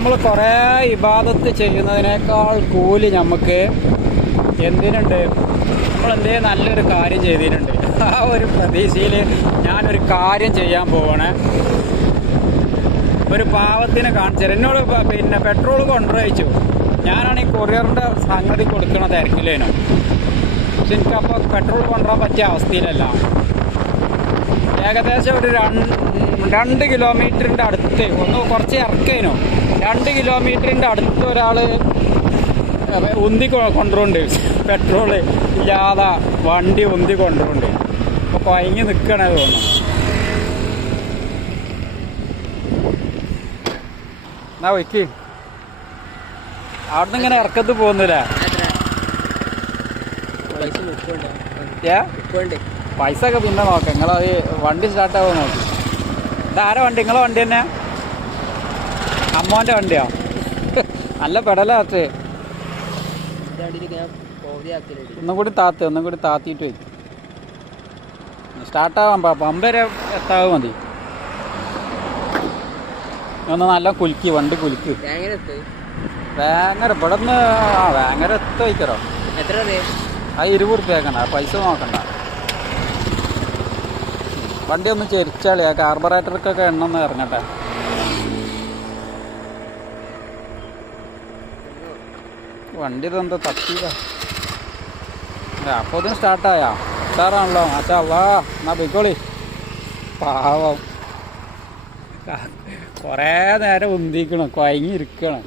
നമ്മൾ കുറേ ഇബാദത്ത് ചെയ്യുന്നതിനേക്കാൾ കൂലി നമുക്ക് എന്തിനുണ്ട്? നമ്മൾ എന്തേ നല്ലൊരു കാര്യം ചെയ്തിട്ടുണ്ട്. ആ ഒരു പ്രതീക്ഷയിൽ ഞാനൊരു കാര്യം ചെയ്യാൻ പോവാണ്. ഒരു പാവത്തിനെ കാണിച്ചത് എന്നോട് പിന്നെ പെട്രോൾ കൊണ്ടുപോയിച്ചു ഞാനാണ് ഈ കൊറിയറിന്റെ സംഗതി കൊടുക്കണ തിരക്കില്ലേനു പക്ഷെ എനിക്കപ്പോൾ പെട്രോൾ കൊണ്ടുപോകാൻ പറ്റിയ അവസ്ഥയിലല്ല. ഏകദേശം ഒരു രണ്ട് കിലോമീറ്ററിന്റെ അടുത്ത്. ഒന്ന് കുറച്ച് ഇറക്കേനു. രണ്ട് കിലോമീറ്ററിന്റെ അടുത്ത് ഒരാൾ ഉന്തി കൊണ്ടുപോണ്ട് പെട്രോൾ ഇല്ലാതെ വണ്ടി ഉന്തി കൊണ്ടുപോണ്ട് അപ്പോൾ കൊയങ്ങി നിൽക്കണേ തോന്നുന്നു. എന്നാ വയ്ക്ക് അവിടുന്ന് ഇങ്ങനെ ഇറക്കത്ത് പോകുന്നില്ല? പൈസ ഒക്കെ പിന്നെ നോക്കാം. നിങ്ങളത് വണ്ടി സ്റ്റാർട്ടാവും നോക്കി. ഇതാരാ വണ്ടി? നിങ്ങളെ വണ്ടി തന്നെ? അമ്മോന്റെ വണ്ടിയോ. നല്ല പെടലാത്ത് ഒന്നും കൂടി താത്ത് ഒന്നും കൂടി താത്തിയിട്ട് വരും. സ്റ്റാർട്ടാവാൻ പാപ്പ. അമ്പരെ എത്താവും മതി. ഒന്ന് നല്ല കുലുക്കി വണ്ടി കുലുക്ക്. വേങ്ങര ഇവിടെ നിന്ന് ആ വേങ്ങര എത്ത വയ്ക്കറോ എത്ര അറിയാം ആ ഇരുപത് റുപ്യക്കണ്ട. പൈസ നോക്കണ്ട വണ്ടി ഒന്ന് ചെരിച്ചാളി. ആ കാർബറേറ്റർക്കൊക്കെ എണ്ണ ഒന്ന് ഇറങ്ങട്ടെ. വണ്ടി ഇതെന്താ തട്ടിയ അപ്പോൾ ഇതും സ്റ്റാർട്ടായാ? ഉഷാറാണല്ലോ അച്ഛാ വാ എന്നാ പോയിക്കോളി. പാവം. കുറേ നേരം ഉന്തിക്കണം കുഴങ്ങിയിരിക്കണം